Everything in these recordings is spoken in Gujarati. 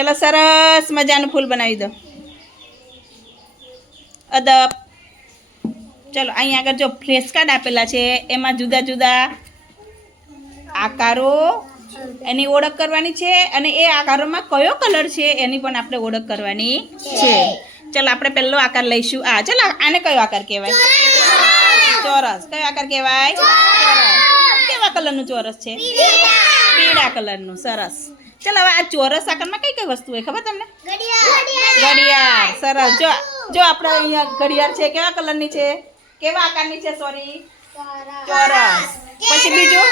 ચલો સરસ મજાનું ફૂલ બનાવી દો. અદબ. ચલો અહીંયા આગળ જો ફ્લેશ કાર્ડ આપેલા છે, એમાં જુદા જુદા આકારો એની ઓળખ કરવાની છે અને એ આકારોમાં કયો કલર છે એની પણ આપણે ઓળખ કરવાની છે. ચલો, આપણે પહેલો આકાર લઈશું. આ, ચલો, આને કયો આકાર કહેવાય? ચોરસ. કયો આકાર કહેવાય? ચોરસ. કેવા કલરનું ચોરસ છે? પીળા કલરનું. સરસ. ચલો હવે આ ચોરસ આકારમાં કઈ કઈ વસ્તુ હોય ખબર તમને? ઘડિયાળ. સરસ. જો જો આપણે અહીંયા ઘડિયાળ છે કેવા કલરની છે? કેવા આકારની છે સોરી? ચોરસ. પછી બીજું?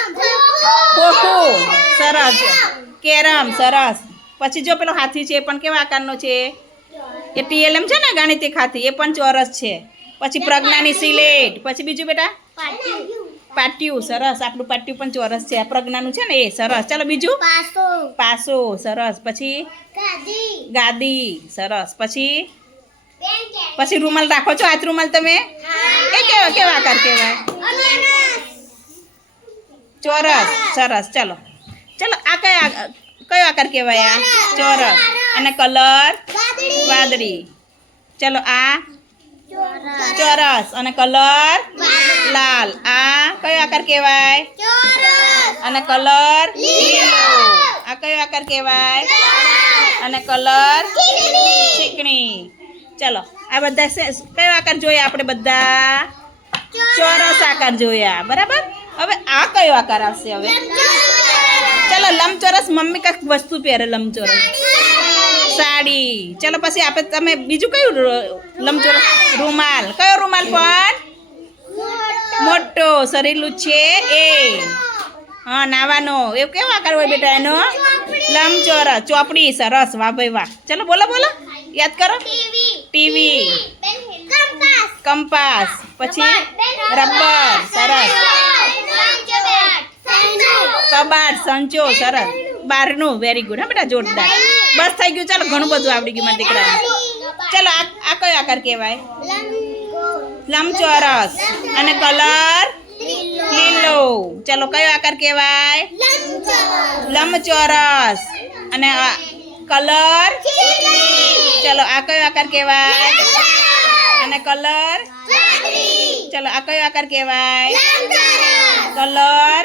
ખોખું સરસ. કેરમ. સરસ. પછી જો પેલો હાથી છે એ પણ કેવા આકારનો છે? એ ટીએલએમ છે ને ગાણિતિક હાથી એ પણ ચોરસ છે. પછી પ્રજ્ઞાની સિલેટ. પછી બીજું બેટા? પાટિયું સરસ. આપણું પાટિયું પણ ચોરસ છે. આ પ્રજ્ઞાનું છે ને એ સરસ. ચાલો બીજું. પાસો. સરસ. પછી? ગાદી. સરસ. પછી? પછી રૂમાલ રાખો છો? હાથ રૂમાલ તમે? એ કેવા કેવા આકાર કહેવાય? ચોરસ. સરસ. ચાલો. ચાલો આ કયા કયો આકાર કહેવાય આ? ચોરસ. અને કલર? વાદળી. ચાલો આ? ચોરસ. અને કલર? લાલ. આ કયો આકાર કહેવાય? અને કલર? લીલો. આ કયો આકાર કહેવાય? અને કલર? ચીકણી. ચલો આ બધા કયો આકાર જોયા આપણે બધા? ચોરસ. આકાર જોયા. બરાબર? હવે આ કયો આકાર આવશે હવે? ચલો લંબચોરસ. મમ્મી કંઈક વસ્તુ પહેરે લંબચોરસ. સાડી. ચલો પછી આપણે તમે બીજું કયું લંબચોરસ? રૂમાલ. કયો રૂમાલ પણ? શરીરનું છે એ. હા, નાવાનો. એવું કેવો આકાર હોય બેટા એનો? લંબચોરસ. ચોપડી સરસ, વાહ ભાઈ વાહ. ચલો, બોલો બોલો. યાદ કરો. ટીવી. કંપાસ. પછી રબર. સરસ. કબાટ, સંચો, સરસ. બારનું. વેરી ગુડ હા બેટા, જોરદાર. બસ થઈ ગયું. ચાલો, ઘણું બધું આવડી ગયું મારા દીકરા ચલો આ કયો આકાર કહેવાય? લંબચોરસ. અને કલર? ચલો કયો આકાર કહેવાય? લંબચોરસ. અને કલર? ચલો આ કયો આકાર કહેવાય? અને કલર? ચલો આ કયો આકાર કહેવાય? કલર?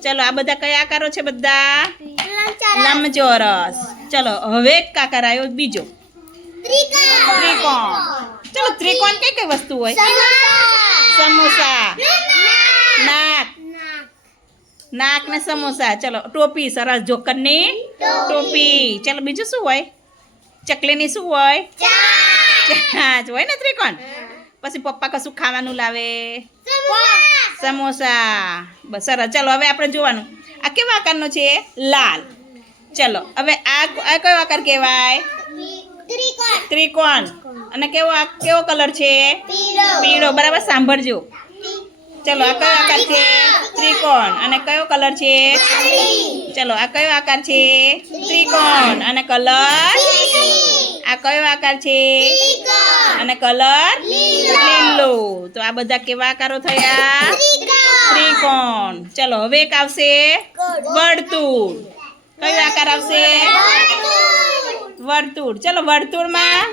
ચલો આ બધા કયા આકારો છે બધા? લંબચોરસ. ચલો હવે એક આકાર આવ્યો બીજો. ત્રિકોણ. ચલો ત્રિકોણ કઈ કઈ વસ્તુ હોય? સમોસા. નાક. નાક ને સમોસા. ચલો ટોપી સરસ જોકરની ટોપી. ચલો બીજું શું હોય? ચકલીની શું હોય? ચાંચ હોય ને ત્રિકોણ? પછી પપ્પા કશું ખાવાનું લાવે? સમોસા. બસ સરસ. ચલો હવે આપણે જોવાનું. આ કેવા આકારનો છે? લાલ. ચલો હવે આ આ કયો આકાર કહેવાય? ત્રિકોણ. અને કેવો આ કેવો કલર છે? પીળો. બરાબર સાંભળજો. ચલો આ કયો આકાર છે? ત્રિકોણ. અને કયો કલર છે? ચલો આ કયો આકાર છે? ત્રિકોણ. અને કલર? આ કયો આકાર છે? અને કલર? લીલો. તો આ બધા કેવા આકારો થયા? ત્રિકોણ. ચલો હવે એક આવશે વર્તુળ. કયો આકાર આવશે? વર્તુળ. ચલો વર્તુળમાં?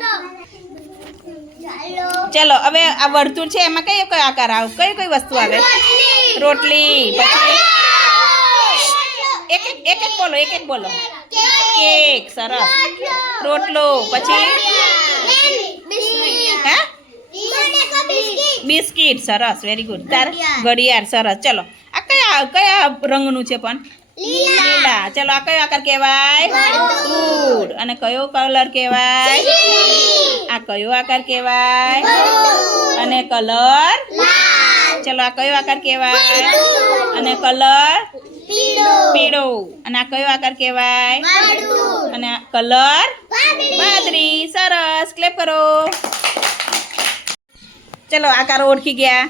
ચલો હવે આ વર્તુળ છે એમાં કયો કયો આકાર આવે કઈ કઈ વસ્તુ આવે? રોટલી પછી એક એક એક એક બોલો એક એક બોલો. કેક સરસ. રોટલો પછી? હા? બિસ્કિટ. સરસ વેરી ગુડ તાર? ઘડિયાળ સરસ. ચલો આ કયા કયા રંગનું છે પણ? લીલા. ચલો આ કયો આકાર કહેવાય? ફૂડ અને કયો કલર કહેવાય? આ કયો આકાર કહેવાય? અને કલર? ચલો, આ કયો આકાર કહેવાય? અને કલર? પીળો. અને આ કયો આકાર કહેવાય? અને કલર? વાદળી. સરસ. ક્લેપ કરો. ચલો, આકાર ઓળખી ગયા.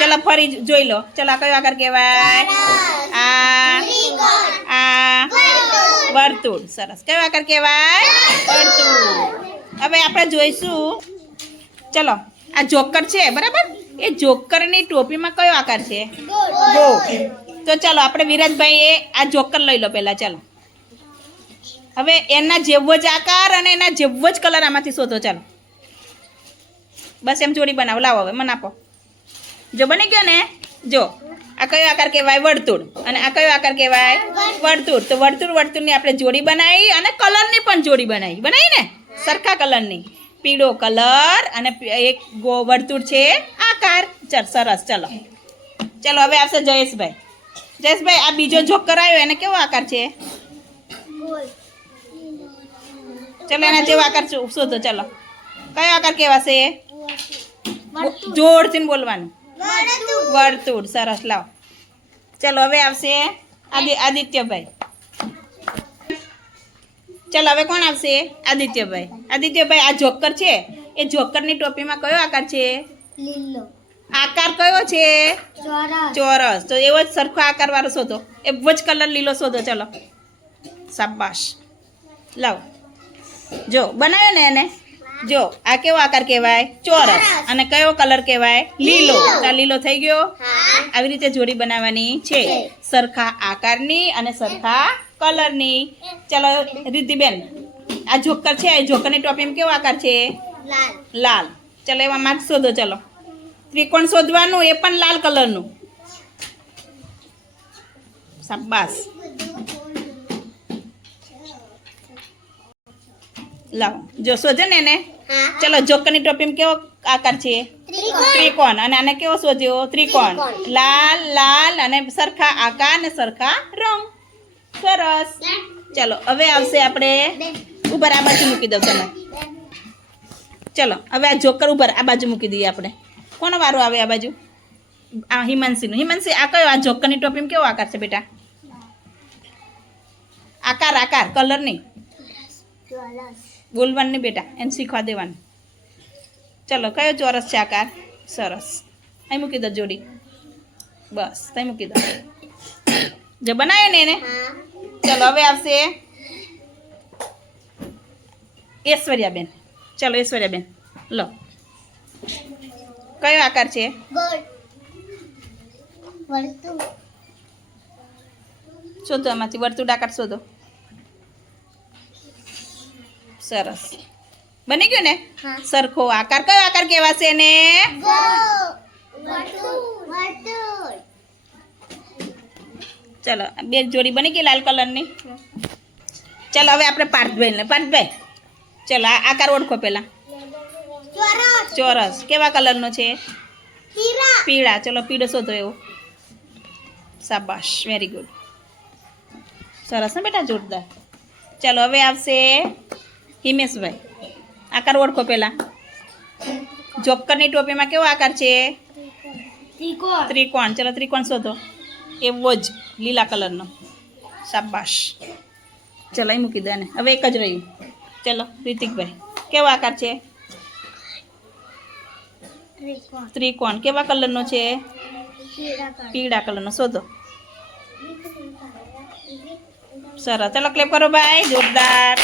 ચલો, ફરી જોઈ લો. ચલો, આ કયો આકાર કહેવાય? આ આ વર્તુળ. સરસ. કયો આકાર કહેવાય? વર્તુળ. આપણે જોઈશું. ચલો આ જોકર છે બરાબર? એ જોકરની ટોપીમાં કયો આકાર છે? ગો તો ચાલો આપણે વિરાજભાઈએ આ જોકર લઈ લો પહેલાં ચાલો. હવે એના જેવો જ આકાર અને એના જેવો જ કલર આમાંથી શોધો ચાલો. બસ એમ જોડી બનાવો લાવો હવે મને આપો. જો બની ગયો ને? જો આ કયો આકાર કહેવાય? વર્તુળ. અને આ કયો આકાર કહેવાય? વર્તુળ. તો વર્તુળ વર્તુળની આપણે જોડી બનાવી અને કલરની પણ જોડી બનાવી. બનાવી ને? સરખા કલરની. પીળો કલર અને એક ગો વર્તુળ છે આકાર. ચાલ સરસ ચલો. ચલો હવે આવશે જયેશભાઈ. જયેશભાઈ આ બીજો જોક આવ્યો એને કેવો આકાર છે? ચલો એના જેવો આકાર શોધો ચલો. કયો આકાર કહેવાશે? જોરથી બોલવાનું. વર્તુળ સરસ લાવો. ચલો હવે આવશે આદિ આદિત્યભાઈ. ચલો હવે કોણ આવશે? આદિત્યભાઈ. આદિત્યભાઈ આ જોકર છે? એ જોકરની ટોપીમાં કયો આકાર છે? લીલો. આકાર કયો છે? ચોરસ. તો એવો જ સરખો આકાર વાળો શોધો. એવો જ કલર લીલો શોધો ચલો. શાબાશ. લાવ. જો બનાવ્યો ને એને? જો આ કેવો આકાર કહેવાય? ચોરસ. અને કયો કલર કહેવાય? લીલો. તો લીલો થઈ ગયો? આવી રીતે જોડી બનાવવાની છે. સરખા આકારની અને સરખા કલરની ચલો રિદ્ધિબેન આ જોકર છે જોકરની ટોપીમાં કેવો આકાર છે? લાલ. ચલો એમાં માર્ક શોધો ચલો. ત્રિકોણ શોધવાનું એ પણ લાલ કલરનું. શાબાશ. લાવો જો શોધે ને એને. ચલો જોકરની ટોપીમાં કેવો આકાર છે? ત્રિકોણ. અને આને કેવો શોધ્યો? ત્રિકોણ. ત્રિકોણ. લાલ લાલ અને સરખા આકાર અને સરખા રંગ. સરસ. ચલો, હવે આવશે આપણે ઉપર આ બાજુ મૂકી દઉં તમે ચલો, હવે આ જોકર ઉપર આ બાજુ મૂકી દઈએ આપણે. કોનો વારો આવે આ બાજુ? આ હિમાંશીનું. હિમાંશી, આ કયો? આ જોકરની ટોપીમાં કેવો આકાર છે બેટા? આકાર આકાર, કલર નહીં. નહીં બેટા, એને શીખવા દેવાનું. ચલો, કયો ચોરસ છે આકાર? સરસ. અહીં મૂકી દો જોડી. બસ ત્યાં મૂકી દો. જો બનાવે ને એને? ચલો હવે આવશે. ઐશ્વર્યાબેન. ચલો ઐશ્વર્યાબેન. લો. કયો આકાર છે? શોધો એમાંથી વર્તુળ આકાર શોધો. સરસ. બની ગયું ને? સરખો આકાર. કયો આકાર કહેવાશે ને વર્તુળ. ચલો બે જોડી બની ગઈ લાલ કલરની? ચાલો હવે આપણે પાર્થભાઈ ને પાર્થભાઈ ચાલો આ આકાર ઓળખો પહેલાં. ચોરસ. ચોરસ કેવા કલરનો છે? પીળા. ચલો પીળો શોધો એવો. શાબાશ. વેરી ગુડ સરસ ને બેટા જોરદાર. ચાલો હવે આવશે હિમેશભાઈ. આકાર ઓળખો પહેલાં. જોકરની ટોપીમાં કેવો આકાર છે? ત્રિકોણ. ત્રિકોણ. ચલો ત્રિકોણ શોધો. એવો જ લીલા કલરનો. શાબાશ. ચલો મૂકી દે ને હવે એક જ રહ્યું. ચલો રિતિકભાઈ કેવો આકાર છે? ત્રિકોણ. કેવા કલરનો છે? પીળા પીળા કલરનો. શોધો. સરસ. ચલો ક્લેપ કરો ભાઈ. જોરદાર.